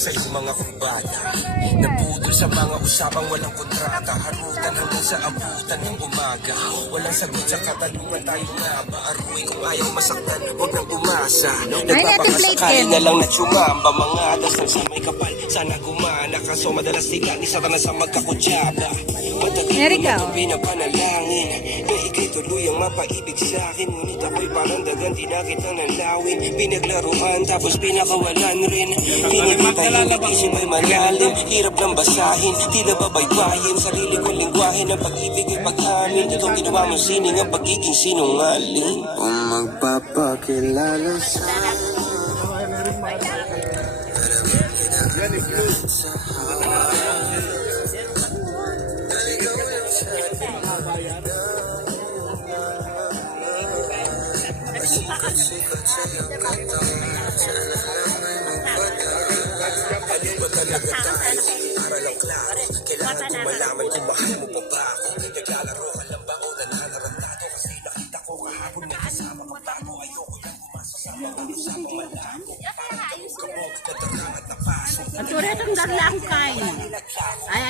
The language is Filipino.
sa iyong mga kumbata. Napudol sa mga usapang walang kontrata, harutan hanggang sa abutan ng umaga. Walang sagot sa katanungan, tayo nga ba aruin? Kung ayaw masaktan, huwag nang umasa. Nagpapakasakali na lang na tsumamba, mga dasal sa may kapal. Sana gumana, kaso madalas nila ni Satanas sa magkakutsaba. Matagal ko na itong pinapanalangin na ika'y tuluyang mapaibig sa'kin. Ngunit ako'y parang dagan, di na kitang nanlawin. Pinaglaruan, tapos pinakawalan rin. Hinihintay yung isip ay malalim. Hirap lang basahin, tila babaybayin. Sarili kong lingwahe ng pag-ibig ay pag-amin. Itong ginawa mong sining ang pagiging sinungaling. Kung magpapakilala sa sikat sa iyong katawan, sana lang ay magpadaan. Alin ba talaga tayo? Para lang klaro, kailangan kong malaman kung mahal mo pa ba ako. Naglalaro ka lang ba o nananarantado? Kasi nakita ko kahapon may kasama ko bago. Ayoko lang pumasa sa mga usapang malabo. Parang kabog, nadarang at napasok. At ulit ang darlang kain. Ay,